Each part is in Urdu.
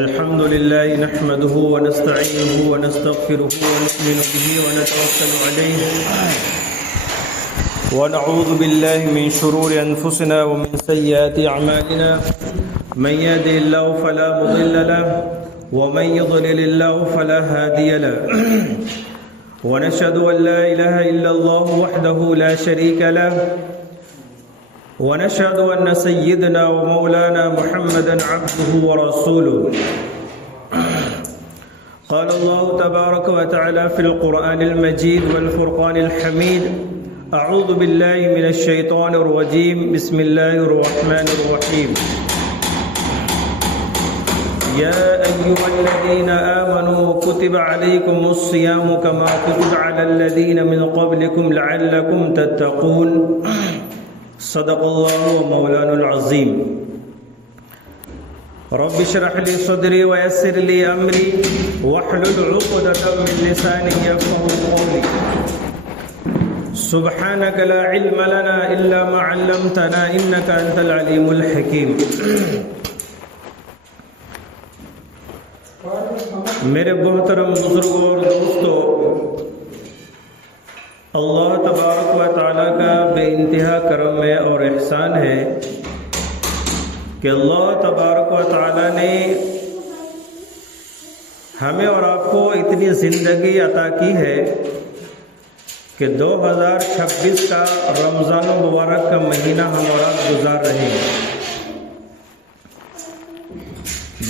الحمد لله نحمده ونستعينه ونستغفره ونؤمن به ونتوكل عليه ونعوذ بالله من شرور أنفسنا ومن سيئات أعمالنا من يهده الله فلا مضل له ومن يضلل الله فلا هادي له ونشهد أن لا إله إلا الله وحده لا شريك له ونشهد أن سيدنا ومولانا محمدا عبده ورسوله قال الله تبارك وتعالى في القرآن المجيد والفرقان الحميد أعوذ بالله من الشيطان الرجيم بسم الله الرحمن الرحيم يا أيها الذين آمنوا كتب عليكم الصيام كما كتب على الذين من قبلكم لعلكم تتقون صدق الله ومولانا العظيم رب اشرح لي صدري ويسر لي أمري واحلل عقدة من لساني يفقهوا قولي سبحانك لا علم لنا إلا ما علمتنا إنك أنت العليم الحكيم میرے محترم بزرگوں اور دوستوں، اللہ تبارک و تعالیٰ کا بے انتہا کرم ہے اور احسان ہے کہ اللہ تبارک و تعالیٰ نے ہمیں اور آپ کو اتنی زندگی عطا کی ہے کہ 2026 کا رمضان المبارک کا مہینہ ہم اور آپ گزار رہے ہیں۔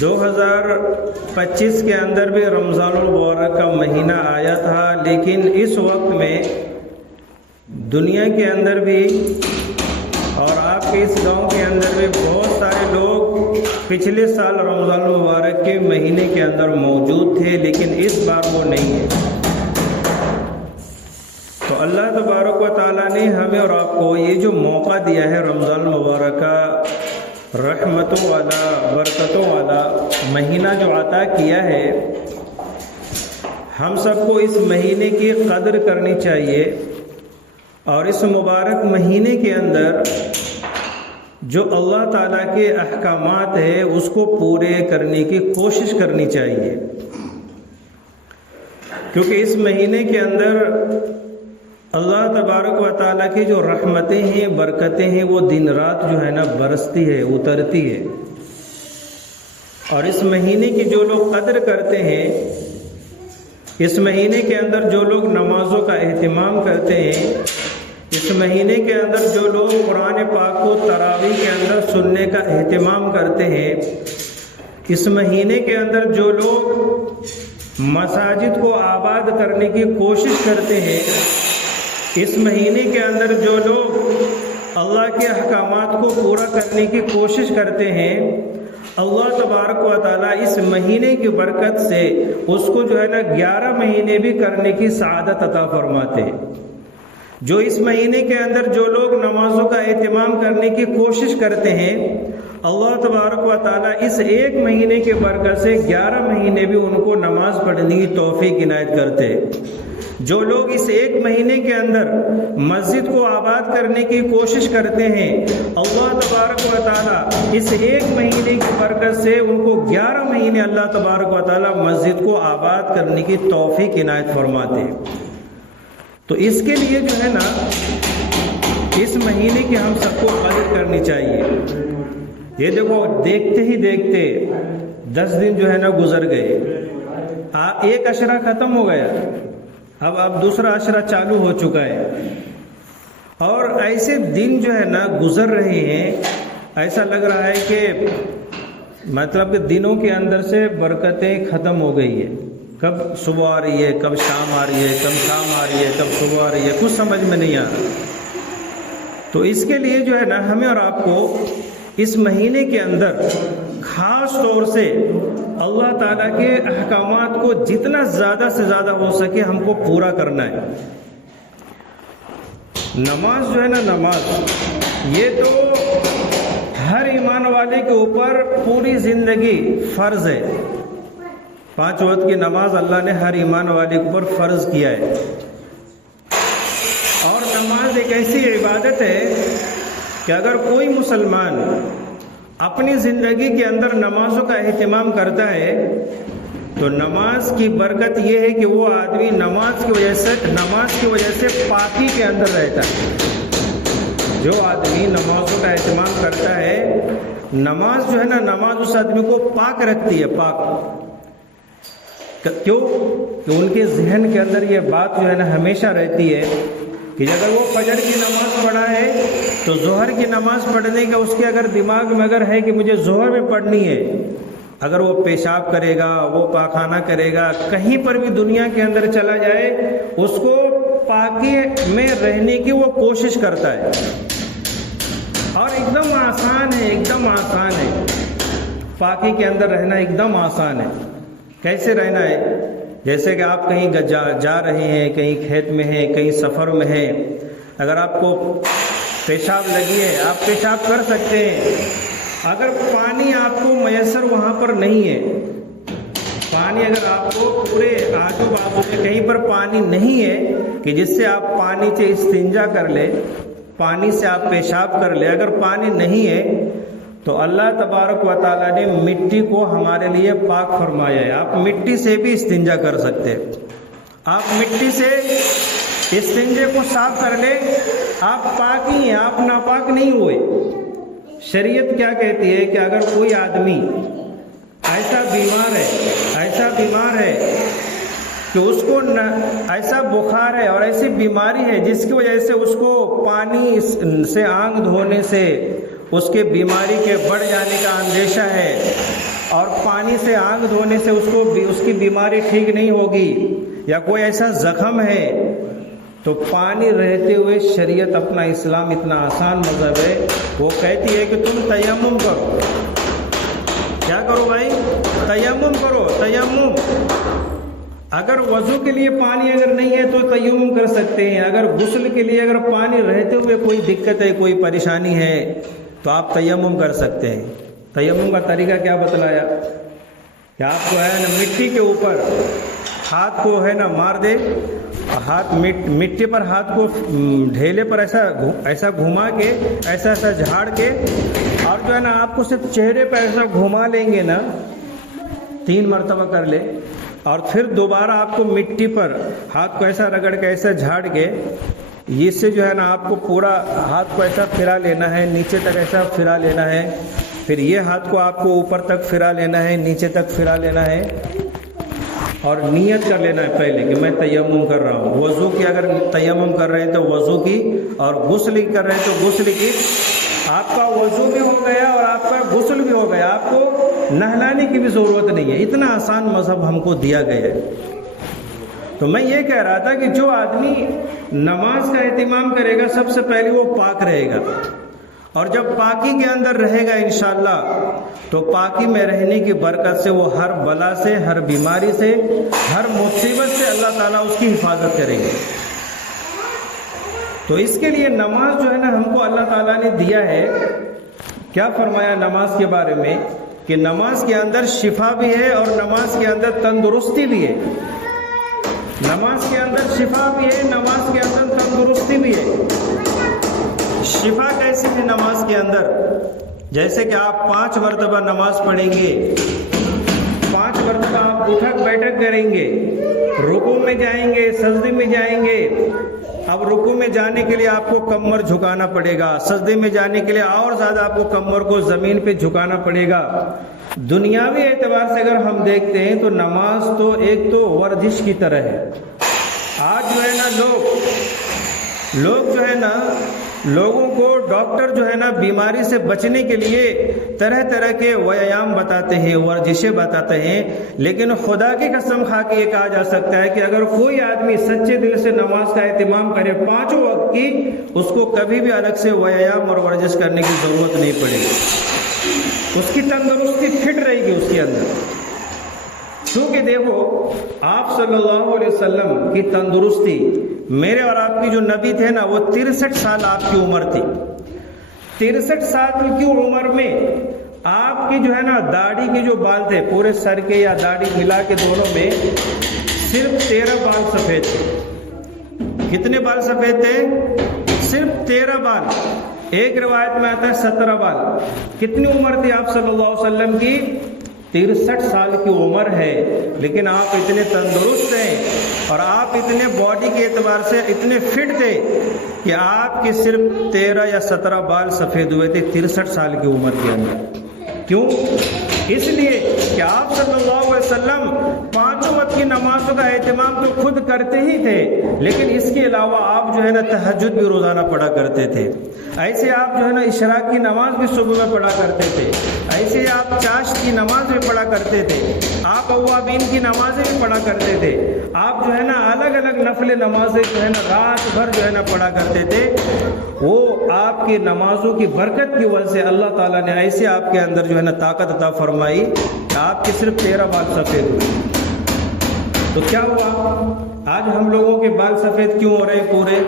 2025 کے اندر بھی رمضان المبارک کا مہینہ آیا تھا، لیکن اس وقت میں دنیا کے اندر بھی اور آپ کے اس گاؤں کے اندر بھی بہت سارے لوگ پچھلے سال رمضان المبارک کے مہینے کے اندر موجود تھے، لیکن اس بار وہ نہیں ہے۔ تو اللہ تبارک و تعالیٰ نے ہمیں اور آپ کو یہ جو موقع دیا ہے رمضان المبارک کا رحمتوں والا برکتوں والا مہینہ جو عطا کیا ہے، ہم سب کو اس مہینے کی قدر کرنی چاہیے اور اس مبارک مہینے کے اندر جو اللہ تعالیٰ کے احکامات ہیں اس کو پورے کرنے کی کوشش کرنی چاہیے، کیونکہ اس مہینے کے اندر اللہ تبارک و تعالیٰ کی جو رحمتیں ہیں برکتیں ہیں وہ دن رات جو ہے نا برستی ہے، اترتی ہے۔ اور اس مہینے کی جو لوگ قدر کرتے ہیں، اس مہینے کے اندر جو لوگ نمازوں کا اہتمام کرتے ہیں، اس مہینے کے اندر جو لوگ قرآن پاک کو تراویح کے اندر سننے کا اہتمام کرتے ہیں، اس مہینے کے اندر جو لوگ مساجد کو آباد کرنے کی کوشش کرتے ہیں، اس مہینے کے اندر جو لوگ اللہ کے احکامات کو پورا کرنے کی کوشش کرتے ہیں، اللہ تبارک و تعالیٰ اس مہینے کی برکت سے اس کو جو ہے نا 11 مہینے بھی کرنے کی سعادت عطا فرماتے ہیں۔ جو اس مہینے کے اندر جو لوگ نمازوں کا اہتمام کرنے کی کوشش کرتے ہیں، اللہ تبارک و تعالیٰ اس ایک مہینے کے برکت سے 11 مہینے بھی ان کو نماز پڑھنے کی توفیق عنایت کرتے ہیں۔ جو لوگ اس ایک مہینے کے اندر مسجد کو آباد کرنے کی کوشش کرتے ہیں، اللہ تبارک و تعالیٰ اس ایک مہینے کی برکت سے ان کو 11 مہینے اللہ تبارک و تعالیٰ مسجد کو آباد کرنے کی توفیق عنایت فرماتے ہیں۔ تو اس کے لیے جو ہے نا اس مہینے کی ہم سب کو قدر کرنی چاہیے۔ یہ دیکھو دیکھتے ہی دیکھتے 10 دن جو ہے نا گزر گئے، ایک عشرہ ختم ہو گیا، اب دوسرا عشرہ چالو ہو چکا ہے، اور ایسے دن جو ہے نا گزر رہے ہیں، ایسا لگ رہا ہے کہ مطلب کہ دنوں کے اندر سے برکتیں ختم ہو گئی ہے۔ کب صبح آ رہی ہے، کب شام آ رہی ہے، کب شام آ رہی ہے، کب صبح آ رہی ہے، کچھ سمجھ میں نہیں آ رہا۔ تو اس کے لیے جو ہے نا ہمیں اور آپ کو اس مہینے کے اندر خاص طور سے اللہ تعالیٰ کے احکامات کو جتنا زیادہ سے زیادہ ہو سکے ہم کو پورا کرنا ہے۔ نماز جو ہے نا، نماز یہ تو ہر ایمان والے کے اوپر پوری زندگی فرض ہے۔ 5 وقت کی نماز اللہ نے ہر ایمان والے کے اوپر فرض کیا ہے، اور نماز ایک ایسی عبادت ہے کہ اگر کوئی مسلمان اپنی زندگی کے اندر نمازوں کا اہتمام کرتا ہے تو نماز کی برکت یہ ہے کہ وہ آدمی نماز کی وجہ سے پاکی کے اندر رہتا ہے۔ جو آدمی نمازوں کا اہتمام کرتا ہے، نماز جو ہے نا، نماز اس آدمی کو پاک رکھتی ہے، پاک۔ کیوں کہ ان کے ذہن کے اندر یہ بات جو ہے نا ہمیشہ رہتی ہے کہ اگر وہ فجر کی نماز پڑھا ہے تو ظہر کی نماز پڑھنے کا اس کے اگر دماغ میں اگر ہے کہ مجھے ظہر میں پڑھنی ہے، اگر وہ پیشاب کرے گا، وہ پاخانہ کرے گا، کہیں پر بھی دنیا کے اندر چلا جائے، اس کو پاکی میں رہنے کی وہ کوشش کرتا ہے۔ اور ایک دم آسان ہے، ایک دم آسان ہے پاکی کے اندر رہنا، ایک دم آسان ہے۔ کیسے رہنا ہے؟ جیسے کہ آپ کہیں جا رہے ہیں، کہیں کھیت میں ہیں، کہیں سفر میں ہیں، اگر آپ کو پیشاب لگی ہے، آپ پیشاب کر سکتے ہیں۔ اگر پانی آپ کو میسر وہاں پر نہیں ہے، پانی اگر آپ کو پورے آجو بازو میں کہیں پر پانی نہیں ہے کہ جس سے آپ پانی سے استنجا کر لے، پانی سے آپ پیشاب کر لے، اگر پانی نہیں ہے تو اللہ تبارک و تعالیٰ نے مٹی کو ہمارے لیے پاک فرمایا ہے۔ آپ مٹی سے بھی استنجا کر سکتے ہیں، آپ مٹی سے استنجے کو صاف کر لیں، آپ پاک ہی ہیں، آپ ناپاک نہیں ہوئے۔ شریعت کیا کہتی ہے کہ اگر کوئی آدمی ایسا بیمار ہے کہ اس کو ایسا بخار ہے اور ایسی بیماری ہے جس کی وجہ سے اس کو پانی سے آنکھ دھونے سے اس کے بیماری کے بڑھ جانے کا اندیشہ ہے، اور پانی سے آنکھ دھونے سے اس کی بیماری ٹھیک نہیں ہوگی، یا کوئی ایسا زخم ہے، تو پانی رہتے ہوئے شریعت، اپنا اسلام اتنا آسان مذہب ہے، وہ کہتی ہے کہ تم تیمم کرو۔ کیا کرو بھائی؟ تیمم کرو، تیمم۔ اگر وضو کے لیے پانی اگر نہیں ہے تو تیمم کر سکتے ہیں، اگر غسل کے لیے اگر پانی رہتے ہوئے کوئی دقت ہے، کوئی پریشانی ہے تو آپ تیمم کر سکتے ہیں۔ تیمم کا طریقہ کیا بتلایا کہ آپ کو ہے نا مٹی کے اوپر ہاتھ کو ہے نا مار دے، ہاتھ مٹی پر ہاتھ کو ڈھیلے پر ایسا گھما کے، ایسا جھاڑ کے، اور جو ہے نا آپ کو صرف چہرے پر ایسا گھما لیں گے نا، 3 مرتبہ کر لے، اور پھر دوبارہ آپ کو مٹی پر ہاتھ کو ایسا رگڑ کے، ایسا جھاڑ کے، اس سے جو ہے نا آپ کو پورا ہاتھ کو ایسا پھرا لینا ہے، نیچے تک ایسا پھرا لینا ہے، پھر یہ ہاتھ کو آپ کو اوپر تک پھرا لینا ہے، نیچے تک پھرا لینا ہے، اور نیت کر لینا ہے پہلے کہ میں تیمم کر رہا ہوں۔ وضو کی اگر تیمم کر رہے ہیں تو وضو کی، اور غسل کی کر رہے ہیں تو غسل کی۔ آپ کا وضو بھی ہو گیا اور آپ کا غسل بھی ہو گیا، آپ کو نہلانے کی بھی ضرورت نہیں ہے۔ اتنا آسان مذہب ہم کو دیا گیا ہے۔ تو میں یہ کہہ رہا تھا کہ جو آدمی نماز کا اہتمام کرے گا، سب سے پہلے وہ پاک رہے گا، اور جب پاکی کے اندر رہے گا انشاءاللہ، تو پاکی میں رہنے کی برکت سے وہ ہر بلا سے، ہر بیماری سے، ہر مصیبت سے اللہ تعالیٰ اس کی حفاظت کریں گے۔ تو اس کے لیے نماز جو ہے نا ہم کو اللہ تعالیٰ نے دیا ہے۔ کیا فرمایا نماز کے بارے میں کہ نماز کے اندر شفا بھی ہے اور نماز کے اندر تندرستی بھی ہے۔ نماز کے اندر شفا بھی ہے، نماز کے اندر تندرستی بھی ہے۔ شفا کیسے ہے نماز کے اندر؟ جیسے کہ آپ 5 مرتبہ نماز پڑھیں گے، 5 مرتبہ آپ اٹھک بیٹھک کریں گے، رکوع میں جائیں گے، سجدے میں جائیں گے۔ اب رکوع میں جانے کے لیے آپ کو کمر جھکانا پڑے گا، سجدے میں جانے کے لیے اور زیادہ آپ کو کمر کو زمین پہ جھکانا پڑے گا۔ دنیاوی اعتبار سے اگر ہم دیکھتے ہیں تو نماز تو ایک تو ورزش کی طرح ہے۔ آج جو ہے نا لوگ جو ہے نا، لوگوں کو ڈاکٹر جو ہے نا بیماری سے بچنے کے لیے طرح طرح کے ویام بتاتے ہیں، ورزشیں بتاتے ہیں، لیکن خدا کی قسم کھا کے یہ کہا جا سکتا ہے کہ اگر کوئی آدمی سچے دل سے نماز کا اہتمام کرے 5 وقت کی، اس کو کبھی بھی الگ سے ویام اور ورزش کرنے کی ضرورت نہیں پڑے گی۔ اس کی تندرستی فٹ رہے گی اس کے اندر۔ کیونکہ دیکھو آپ صلی اللہ علیہ وسلم کی تندرستی، میرے اور آپ کی جو نبی تھے نا، وہ 63 سال آپ کی عمر تھی۔ 63 سال کی عمر میں آپ کی جو ہے نا داڑھی کے جو بال تھے پورے سر کے یا داڑھی ملا کے دونوں میں صرف 13 بال سفید تھے۔ کتنے بال سفید تھے؟ صرف 13 بال۔ ایک روایت میں آتا ہے 17 بال۔ کتنی عمر تھی آپ صلی اللہ علیہ وسلم کی؟ 63 سال کی عمر ہے، لیکن آپ اتنے تندرست ہیں اور آپ اتنے باڈی کے اعتبار سے اتنے فٹ تھے کہ آپ کے صرف 13 یا 17 بال سفید ہوئے تھے 63 سال کی عمر کے اندر۔ کیوں؟ اس لیے کہ آپ صلی اللہ علیہ وسلم 5 وقت کی نمازوں کا اہتمام تو خود کرتے ہی تھے، لیکن اس کے علاوہ آپ جو ہے نا تہجد بھی روزانہ پڑھا کرتے تھے۔ ایسے آپ جو ہے نا اشراق کی نماز بھی صبح میں پڑھا کرتے تھے، ایسے آپ چاشت کی نماز بھی پڑھا کرتے تھے، آپ اوابین کی نمازیں بھی پڑھا کرتے تھے، آپ جو ہے نا الگ الگ نفل نمازیں جو ہے نا رات بھر جو ہے نا پڑھا کرتے تھے۔ وہ آپ کی نمازوں کی برکت کی وجہ سے اللہ تعالیٰ نے ایسے آپ کے اندر جو ہے نا طاقت عطا فرمائی کہ آپ کے صرف 13 بال سفید ہوئے۔ تو کیا ہوا؟ آج ہم لوگوں کے بال سفید کیوں ہو رہے ہیں پورے؟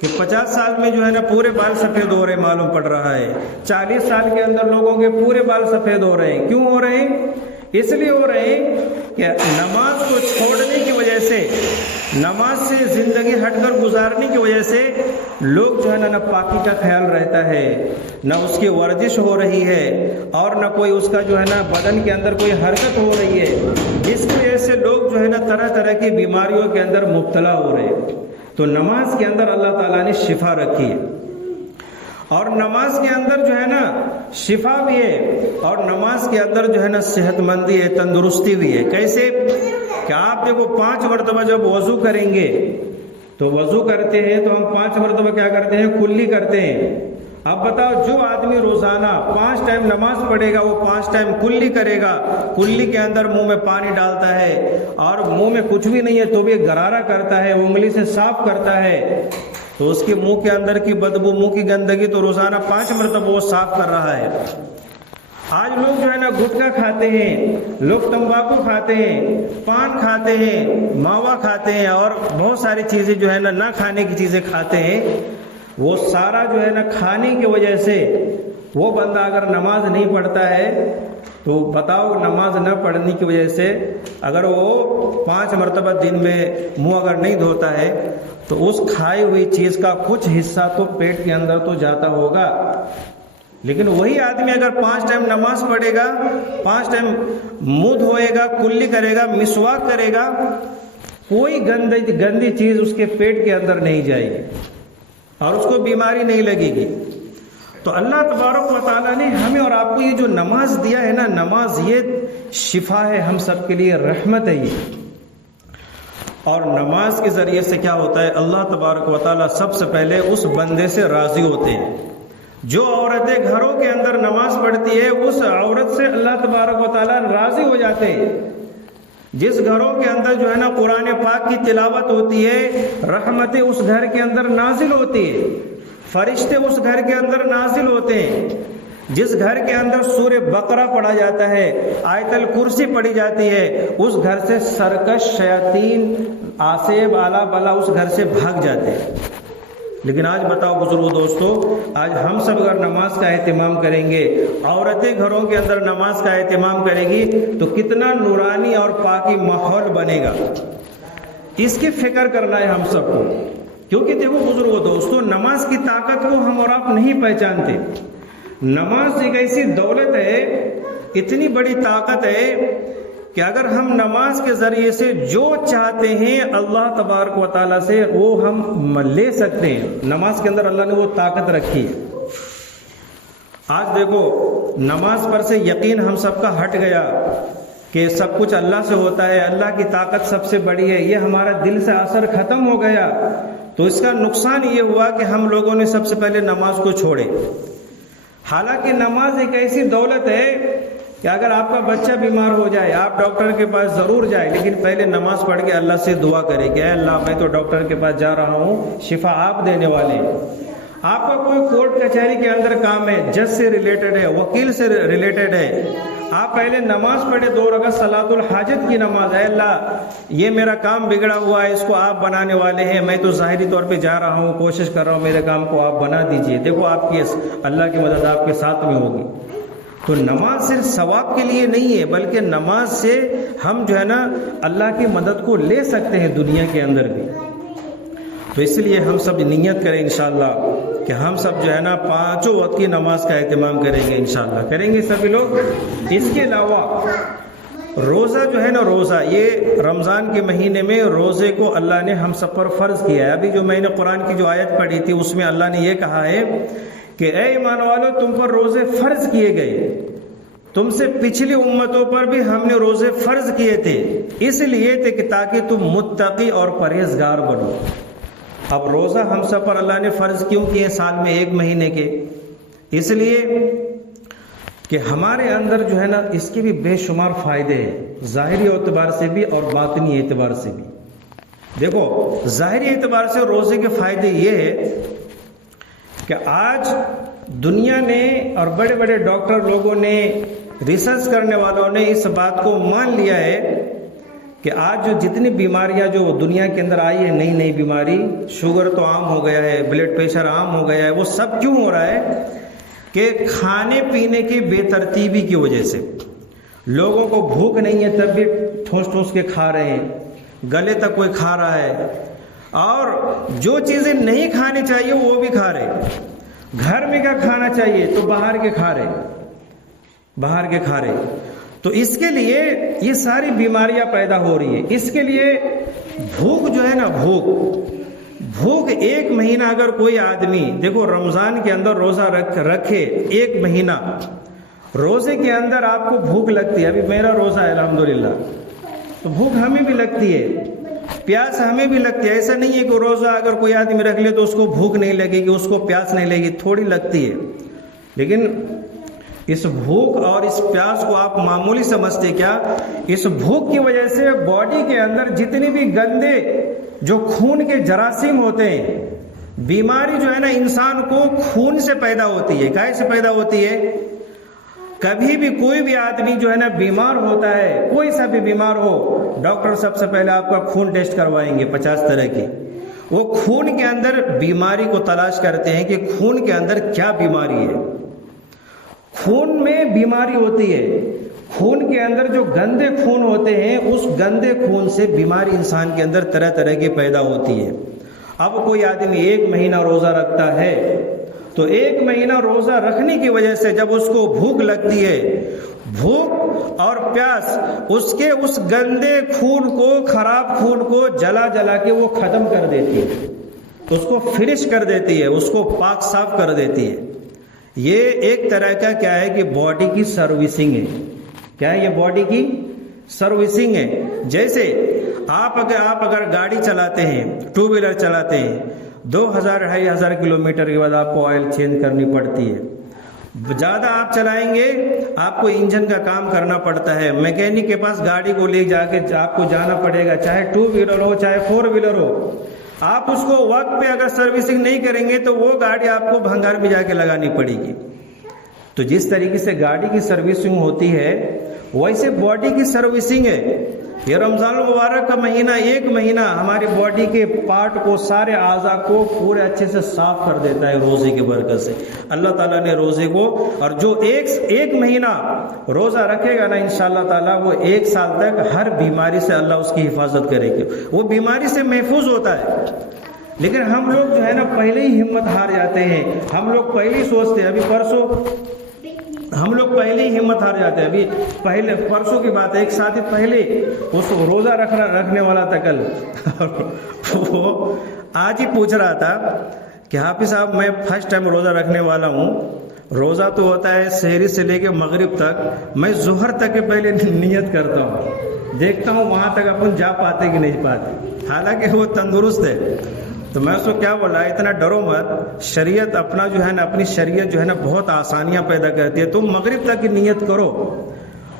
کہ 50 سال میں جو ہے نا پورے بال سفید ہو رہے معلوم پڑ رہا ہے۔ 40 سال کے اندر لوگوں کے پورے بال سفید ہو رہے ہیں۔ کیوں ہو رہے ہیں؟ اس لیے ہو رہے ہیں کہ نماز کو چھوڑنے کی وجہ سے، نماز سے زندگی ہٹ کر گزارنے کی وجہ سے لوگ جو ہے نا پاکی کا خیال رہتا ہے، نہ اس کی ورزش ہو رہی ہے اور نہ کوئی اس کا جو ہے نا بدن کے اندر کوئی حرکت ہو رہی ہے، جس کی وجہ سے لوگ جو ہے نا طرح طرح کی بیماریوں کے اندر مبتلا ہو رہے ہیں۔ تو نماز کے اندر اللہ تعالیٰ نے شفا رکھی ہے، اور نماز کے اندر جو ہے نا شفا بھی ہے، اور نماز کے اندر جو ہے نا صحت مندی ہے، تندرستی بھی ہے۔ کیسے؟ کہ آپ دیکھو 5 مرتبہ جب وضو کریں گے تو وضو کرتے ہیں تو ہم 5 مرتبہ کیا کرتے ہیں؟ کلی کرتے ہیں۔ اب بتاؤ، جو آدمی روزانہ 5 ٹائم نماز پڑھے گا وہ 5 ٹائم کلی کرے گا، کلی کے اندر منہ میں پانی ڈالتا ہے اور منہ میں کچھ بھی نہیں ہے تو بھی غرارہ کرتا ہے، انگلی سے صاف کرتا ہے، تو اس کے منہ کے اندر کی بدبو، منہ کی گندگی تو روزانہ 5 مرتبہ وہ صاف کر رہا ہے۔ آج لوگ جو ہے نا گٹکا کھاتے ہیں، لوگ تمباکو کھاتے ہیں، پان کھاتے ہیں، ماوا کھاتے ہیں اور بہت ساری چیزیں جو ہے نا نہ کھانے کی چیزیں کھاتے ہیں۔ وہ سارا جو ہے نا کھانے کی وجہ سے وہ بندہ اگر نماز نہیں پڑھتا ہے تو بتاؤ، نماز نہ پڑھنے کی وجہ سے اگر وہ 5 مرتبہ دن میں منہ اگر نہیں دھوتا ہے تو اس کھائی ہوئی چیز کا کچھ حصہ تو پیٹ کے اندر تو جاتا ہوگا۔ لیکن وہی آدمی اگر 5 ٹائم نماز پڑھے گا، 5 ٹائم منہ دھوئے گا، کلی کرے گا، مسواک کرے گا، کوئی گندی چیز اس کے پیٹ کے اندر نہیں جائے گی اور اس کو بیماری نہیں لگے گی۔ تو اللہ تبارک و تعالیٰ نے ہمیں اور آپ کو یہ جو نماز دیا ہے نا، نماز یہ شفا ہے، ہم سب کے لیے رحمت ہے یہ۔ اور نماز کے ذریعے سے کیا ہوتا ہے؟ اللہ تبارک و تعالیٰ سب سے پہلے اس بندے سے راضی ہوتے ہیں۔ جو عورتیں گھروں کے اندر نماز پڑھتی ہے اس عورت سے اللہ تبارک و تعالیٰ راضی ہو جاتے ہیں۔ جس گھروں کے اندر جو ہے نا قرآن پاک کی تلاوت ہوتی ہے، رحمتیں اس گھر کے اندر نازل ہوتی ہے، فرشتے اس گھر کے اندر نازل ہوتے ہیں۔ جس گھر کے اندر سورہ بقرہ پڑھا جاتا ہے، آیت الکرسی پڑھی جاتی ہے، اس گھر سے سرکش شیاطین، آسیب، آلا بلا اس گھر سے بھاگ جاتے ہیں۔ لیکن آج بتاؤ بزرگو دوستو، آج ہم سب اگر نماز کا اہتمام کریں گے، عورتیں گھروں کے اندر نماز کا اہتمام کریں گی تو کتنا نورانی اور پاکی ماحول بنے گا، اس کی فکر کرنا ہے ہم سب کو۔ کیونکہ دیکھو بزرگو دوستو، نماز کی طاقت کو ہم اور آپ نہیں پہچانتے۔ نماز ایک ایسی دولت ہے، اتنی بڑی طاقت ہے کہ اگر ہم نماز کے ذریعے سے جو چاہتے ہیں اللہ تبارک و تعالیٰ سے وہ ہم لے سکتے ہیں۔ نماز کے اندر اللہ نے وہ طاقت رکھی ہے۔ آج دیکھو نماز پر سے یقین ہم سب کا ہٹ گیا کہ سب کچھ اللہ سے ہوتا ہے، اللہ کی طاقت سب سے بڑی ہے، یہ ہمارا دل سے اثر ختم ہو گیا۔ تو اس کا نقصان یہ ہوا کہ ہم لوگوں نے سب سے پہلے نماز کو چھوڑے۔ حالانکہ نماز ایک ایسی دولت ہے کہ اگر آپ کا بچہ بیمار ہو جائے آپ ڈاکٹر کے پاس ضرور جائیں، لیکن پہلے نماز پڑھ کے اللہ سے دعا کریں کہ اے اللہ میں تو ڈاکٹر کے پاس جا رہا ہوں، شفا آپ دینے والے ہیں۔ آپ کا کوئی کورٹ کچہری کے اندر کام ہے، جج سے ریلیٹڈ ہے، وکیل سے ریلیٹڈ ہے، آپ پہلے نماز پڑھے 2 رکعت صلاۃ الحاجت کی نماز، اے اللہ یہ میرا کام بگڑا ہوا ہے، اس کو آپ بنانے والے ہیں، میں تو ظاہری طور پہ جا رہا ہوں، کوشش کر رہا ہوں میرے کام کو آپ بنا دیجئے، دیکھو آپ کی اللہ کی مدد آپ کے ساتھ میں ہوگی۔ تو نماز صرف ثواب کے لیے نہیں ہے، بلکہ نماز سے ہم جو ہے نا اللہ کی مدد کو لے سکتے ہیں دنیا کے اندر بھی۔ تو اس لیے ہم سب نیت کریں انشاءاللہ کہ ہم سب جو ہے نا 5 وقت کی نماز کا اہتمام کریں گے، انشاءاللہ کریں گے سبھی لوگ۔ اس کے علاوہ روزہ جو ہے نا، روزہ یہ رمضان کے مہینے میں روزے کو اللہ نے ہم سب پر فرض کیا ہے۔ ابھی جو میں نے قرآن کی جو آیت پڑھی تھی اس میں اللہ نے یہ کہا ہے کہ اے ایمان والو تم پر روزے فرض کیے گئے، تم سے پچھلی امتوں پر بھی ہم نے روزے فرض کیے تھے، اس لیے تھے کہ تاکہ تم متقی اور پرہیزگار بنو۔ اب روزہ ہم سب پر اللہ نے فرض کیوں کیے سال میں 1 مہینے کے؟ اس لیے کہ ہمارے اندر جو ہے نا اس کے بھی بے شمار فائدے ہیں، ظاہری اعتبار سے بھی اور باطنی اعتبار سے بھی۔ دیکھو ظاہری اعتبار سے روزے کے فائدے یہ ہے کہ آج دنیا نے اور بڑے بڑے ڈاکٹر لوگوں نے، ریسرچ کرنے والوں نے اس بات کو مان لیا ہے کہ آج جو جتنی بیماریاں جو دنیا کے اندر آئی ہے، نئی نئی بیماری، شوگر تو عام ہو گیا ہے، بلڈ پریشر عام ہو گیا ہے، وہ سب کیوں ہو رہا ہے کہ کھانے پینے کی بے ترتیبی کی وجہ سے۔ لوگوں کو بھوک نہیں ہے تب بھی ٹھوس ٹھوس کے کھا رہے ہیں، گلے تک کوئی کھا رہا ہے، اور جو چیزیں نہیں کھانی چاہیے وہ بھی کھا رہے۔ گھر میں کیا کھانا چاہیے تو باہر کے کھا رہے۔ تو اس کے لیے یہ ساری بیماریاں پیدا ہو رہی ہے۔ اس کے لیے بھوک جو ہے نا، بھوک 1 مہینہ اگر کوئی آدمی دیکھو رمضان کے اندر روزہ رکھے 1 مہینہ، روزے کے اندر آپ کو بھوک لگتی ہے، ابھی میرا روزہ ہے الحمدللہ، تو بھوک ہمیں بھی لگتی ہے، پیاس ہمیں بھی لگتی ہے۔ ایسا نہیں ہے کہ روزہ اگر کوئی آدمی رکھ لے تو اس کو بھوک نہیں لگے گی، اس کو پیاس نہیں لگے گی، تھوڑی لگتی ہے، لیکن اس بھوک اور اس پیاس کو آپ معمولی سمجھتے کیا؟ اس بھوک کی وجہ سے باڈی کے اندر جتنی بھی گندے جو خون کے جراثیم ہوتے ہیں، بیماری جو ہے نا انسان کو خون سے پیدا ہوتی ہے۔ کیسے پیدا ہوتی ہے؟ کبھی بھی کوئی بھی آدمی جو ہے نا بیمار ہوتا ہے، کوئی سا بھی بیمار ہو، ڈاکٹر سب سے پہلے آپ کا خون ٹیسٹ کروائیں گے 50 طرح کی۔ وہ خون کے اندر بیماری کو تلاش کرتے ہیں کہ خون کے اندر کیا بیماری ہے۔ خون میں بیماری ہوتی ہے، خون کے اندر جو گندے خون ہوتے ہیں، اس گندے خون سے بیماری انسان کے اندر طرح طرح کی پیدا ہوتی ہے۔ اب کوئی آدمی 1 مہینہ روزہ رکھتا ہے تو 1 مہینہ روزہ رکھنے کی وجہ سے جب اس کو بھوک لگتی ہے، بھوک اور پیاس اس گندے خون کو، خراب خون کو جلا کے وہ ختم کر دیتی ہے، اس کو فنش کر دیتی ہے، اس کو پاک صاف کر دیتی ہے۔ یہ ایک طرح کا کیا ہے کہ باڈی کی سروسنگ ہے۔ کیا ہے یہ؟ باڈی کی سروسنگ ہے۔ جیسے آپ اگر گاڑی چلاتے ہیں، 2 ویلر چلاتے ہیں، 2000-2500 کلومیٹر کے بعد آپ کو آئل چینج کرنی پڑتی ہے۔ زیادہ آپ چلائیں گے آپ کو انجن کا کام کرنا پڑتا ہے، میکینک کے پاس گاڑی کو لے جا کے آپ کو جانا پڑے گا، چاہے 2 ویلر ہو چاہے 4 ویلر ہو۔ آپ اس کو وقت پہ اگر سروسنگ نہیں کریں گے تو وہ گاڑی آپ کو بھنگار میں جا کے لگانی پڑے گی۔ تو جس طریقے سے گاڑی کی سروسنگ ہوتی ہے ویسے باڈی کی سروسنگ ہے۔ یہ رمضان المبارک کا مہینہ 1 مہینہ ہماری باڈی کے پارٹ کو، سارے اعضاء کو پورے اچھے سے صاف کر دیتا ہے روزے کی برکت سے۔ اللہ تعالیٰ نے روزے کو، اور جو ایک مہینہ روزہ رکھے گا نا انشاءاللہ تعالیٰ، وہ 1 سال تک ہر بیماری سے اللہ اس کی حفاظت کرے گا، وہ بیماری سے محفوظ ہوتا ہے۔ لیکن ہم لوگ جو ہے نا پہلے ہی ہمت ہار جاتے ہیں، ہم لوگ پہلے ہی سوچتے ہیں، ابھی ہمت ہار جاتے ہیں۔ ابھی پرسوں کی بات ہے، ایک ساتھی پہلے اس روزہ رکھنے والا تھا کل، وہ آج ہی پوچھ رہا تھا کہ حافظ صاحب میں فرسٹ ٹائم روزہ رکھنے والا ہوں، روزہ تو ہوتا ہے سحری سے لے کے مغرب تک، میں ظہر تک کے پہلے نیت کرتا ہوں، دیکھتا ہوں وہاں تک اپن جا پاتے کہ نہیں پاتے، حالانکہ وہ تندرست ہے۔ تو میں اس کو کیا بولا، اتنا ڈرو مت، شریعت اپنا جو ہے نا، اپنی شریعت جو ہے نا بہت آسانیاں پیدا کرتی ہے، تم مغرب تک کی نیت کرو،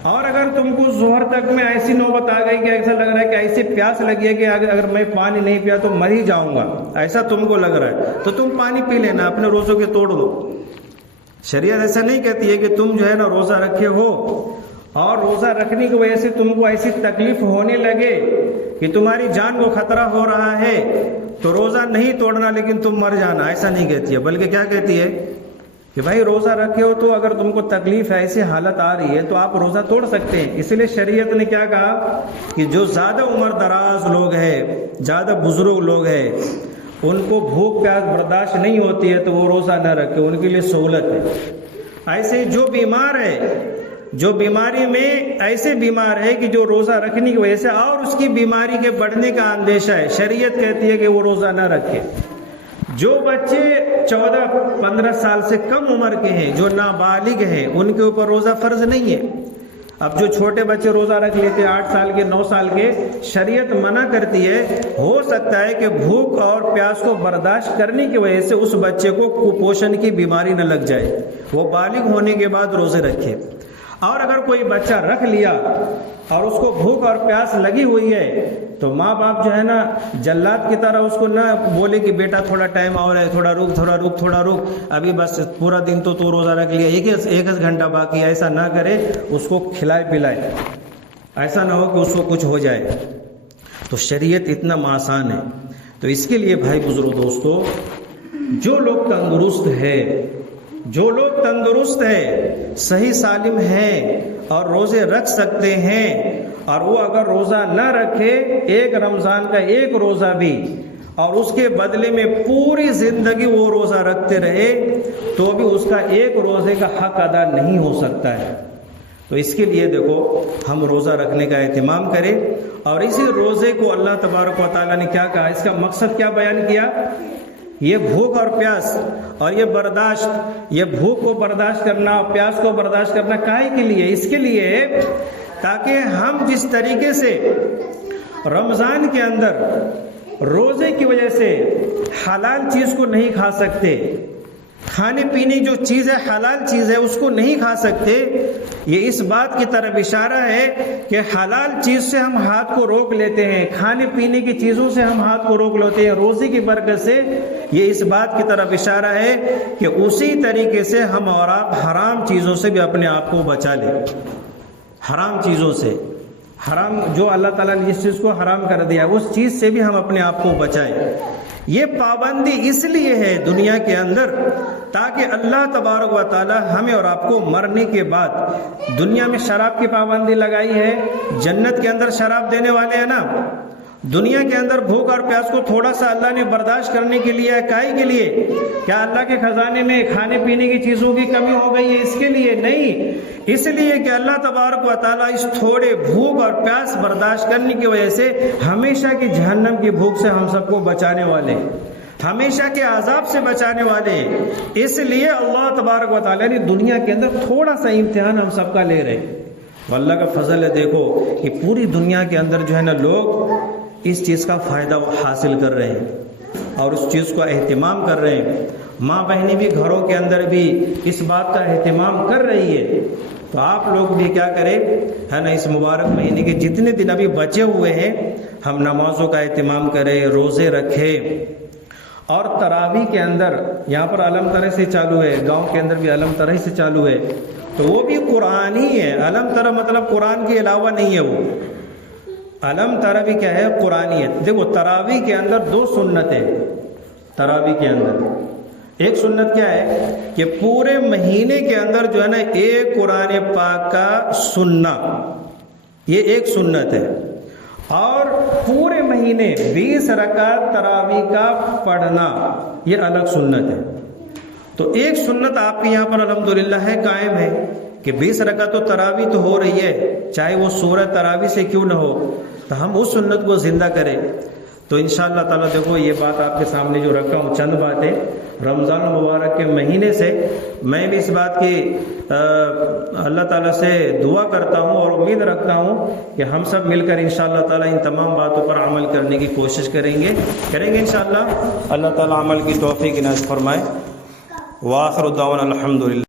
اور اگر تم کو ظہر تک میں ایسی نوبت آ گئی کہ ایسا لگ رہا ہے کہ ایسی پیاس لگی ہے کہ اگر میں پانی نہیں پیا تو مر ہی جاؤں گا، ایسا تم کو لگ رہا ہے تو تم پانی پی لینا، اپنے روزوں کے توڑ دو۔ شریعت ایسا نہیں کہتی ہے کہ تم جو ہے نا روزہ رکھے ہو اور روزہ رکھنے کی وجہ سے تم کو ایسی تکلیف ہونے لگے کہ تمہاری جان کو خطرہ ہو رہا ہے تو روزہ نہیں توڑنا لیکن تم مر جانا، ایسا نہیں کہتی ہے، بلکہ کیا کہتی ہے کہ بھائی روزہ رکھے ہو تو اگر تم کو تکلیف ہے، ایسی حالت آ رہی ہے تو آپ روزہ توڑ سکتے ہیں۔ اس لیے شریعت نے کیا کہا کہ جو زیادہ عمر دراز لوگ ہیں، زیادہ بزرگ لوگ ہیں، ان کو بھوک پیاس برداشت نہیں ہوتی ہے تو وہ روزہ نہ رکھے، ان کے لیے سہولت ہے۔ ایسے جو بیمار ہے، جو بیماری میں ایسے بیمار ہے کہ جو روزہ رکھنے کی وجہ سے اور اس کی بیماری کے بڑھنے کا اندیشہ ہے، شریعت کہتی ہے کہ وہ روزہ نہ رکھے۔ جو بچے 14-15 سال سے کم عمر کے ہیں، جو نابالغ ہیں، ان کے اوپر روزہ فرض نہیں ہے۔ اب جو چھوٹے بچے روزہ رکھ لیتے ہیں 8 سال کے 9 سال کے، شریعت منع کرتی ہے، ہو سکتا ہے کہ بھوک اور پیاس کو برداشت کرنے کی وجہ سے اس بچے کو کپوشن کی بیماری نہ لگ جائے، وہ بالغ ہونے کے بعد روزے رکھے۔ اور اگر کوئی بچہ رکھ لیا اور اس کو بھوک اور پیاس لگی ہوئی ہے تو ماں باپ جو ہے نا جلاد کی طرح اس کو نہ بولے کہ بیٹا تھوڑا ٹائم اور ہے، تھوڑا رک، ابھی بس پورا دن تو روزہ رکھ لیا، ایک گھنٹہ باقی، ایسا نہ کرے، اس کو کھلائے پلائے، ایسا نہ ہو کہ اس کو کچھ ہو جائے۔ تو شریعت اتنا آسان ہے۔ تو اس کے لیے بھائی بزرگ دوستو، جو لوگ تندرست ہے، صحیح سالم ہیں اور روزے رکھ سکتے ہیں، اور وہ اگر روزہ نہ رکھے، ایک رمضان کا ایک روزہ بھی، اور اس کے بدلے میں پوری زندگی وہ روزہ رکھتے رہے، تو بھی اس کا ایک روزے کا حق ادا نہیں ہو سکتا ہے۔ تو اس کے لیے دیکھو ہم روزہ رکھنے کا اہتمام کریں، اور اسی روزے کو اللہ تبارک و تعالیٰ نے کیا کہا، اس کا مقصد کیا بیان کیا، یہ بھوک اور پیاس اور یہ برداشت، یہ بھوک کو برداشت کرنا اور پیاس کو برداشت کرنا کائے کے لیے؟ اس کے لیے تاکہ ہم جس طریقے سے رمضان کے اندر روزے کی وجہ سے حلال چیز کو نہیں کھا سکتے، کھانے پینے جو چیز ہے حلال چیز ہے اس کو نہیں کھا سکتے، یہ اس بات کی طرف اشارہ ہے کہ حلال چیز سے ہم ہاتھ کو روک لیتے ہیں، کھانے پینے کی چیزوں سے ہم ہاتھ کو روک لیتے ہیں روزے کی برکت سے۔ یہ اس بات کی طرف اشارہ ہے کہ اسی طریقے سے ہم اور آپ حرام چیزوں سے بھی اپنے آپ کو بچا لیں، حرام چیزوں سے، حرام جو اللہ تعالیٰ نے جس چیز کو حرام کر دیا اس چیز سے بھی ہم اپنے آپ کو بچائیں۔ یہ پابندی اس لیے ہے دنیا کے اندر تاکہ اللہ تبارک و تعالی ہمیں اور آپ کو مرنے کے بعد، دنیا میں شراب کی پابندی لگائی ہے، جنت کے اندر شراب دینے والے ہیں نا، دنیا کے اندر بھوک اور پیاس کو تھوڑا سا اللہ نے برداشت کرنے کے لیے، کائی کے لیے؟ کیا اللہ کے خزانے میں کھانے پینے کی چیزوں کی کمی ہو گئی ہے؟ اس کے لیے نہیں، اس لیے کہ اللہ تبارک و تعالیٰ اس تھوڑے بھوک اور پیاس برداشت کرنے کی وجہ سے ہمیشہ کی جہنم کی بھوک سے ہم سب کو بچانے والے، ہمیشہ کے عذاب سے بچانے والے۔ اس لیے اللہ تبارک و تعالیٰ نے دنیا کے اندر تھوڑا سا امتحان ہم سب کا لے رہے ہیں۔ اللہ کا فضل ہے، دیکھو کہ پوری دنیا کے اندر جو ہے نا لوگ اس چیز کا فائدہ حاصل کر رہے ہیں اور اس چیز کو اہتمام کر رہے ہیں۔ ماں بہنیں بھی گھروں کے اندر بھی اس بات کا اہتمام کر رہی ہے، تو آپ لوگ بھی کیا کریں ہے نا، اس مبارک مہینے کے جتنے دن ابھی بچے ہوئے ہیں ہم نمازوں کا اہتمام کریں، روزے رکھیں۔ اور تراویح کے اندر یہاں پر علم طرح سے چالو ہے، گاؤں کے اندر بھی علم طرح سے چالو ہے، تو وہ بھی قرآن ہی ہے۔ علم طرح مطلب قرآن کے علاوہ نہیں ہے، وہ علم ترا بھی کیا ہے، قرآنیت۔ دیکھو تراویح کے اندر 2 سنتیں، تراویح کے اندر ایک سنت کیا ہے کہ پورے مہینے کے اندر جو ہے نا ایک قرآن پاک کا سننا، یہ ایک سنت ہے، اور پورے مہینے 20 رکعت تراویح کا پڑھنا یہ الگ سنت ہے۔ تو ایک سنت آپ کے یہاں پر الحمدللہ ہے، قائم ہے کہ 20 رکعت تو تراویح تو ہو رہی ہے، چاہے وہ سورہ تراویح سے کیوں نہ ہو، تو ہم اس سنت کو زندہ کریں۔ تو انشاءاللہ تعالیٰ دیکھو یہ بات آپ کے سامنے جو رکھا ہوں، چند باتیں رمضان المبارک کے مہینے سے، میں بھی اس بات کی اللہ تعالیٰ سے دعا کرتا ہوں اور امید رکھتا ہوں کہ ہم سب مل کر انشاءاللہ تعالیٰ ان تمام باتوں پر عمل کرنے کی کوشش کریں گے انشاءاللہ۔ اللہ تعالیٰ عمل کی توفیق عنایت فرمائے۔ وآخر دعوانا الحمدللہ۔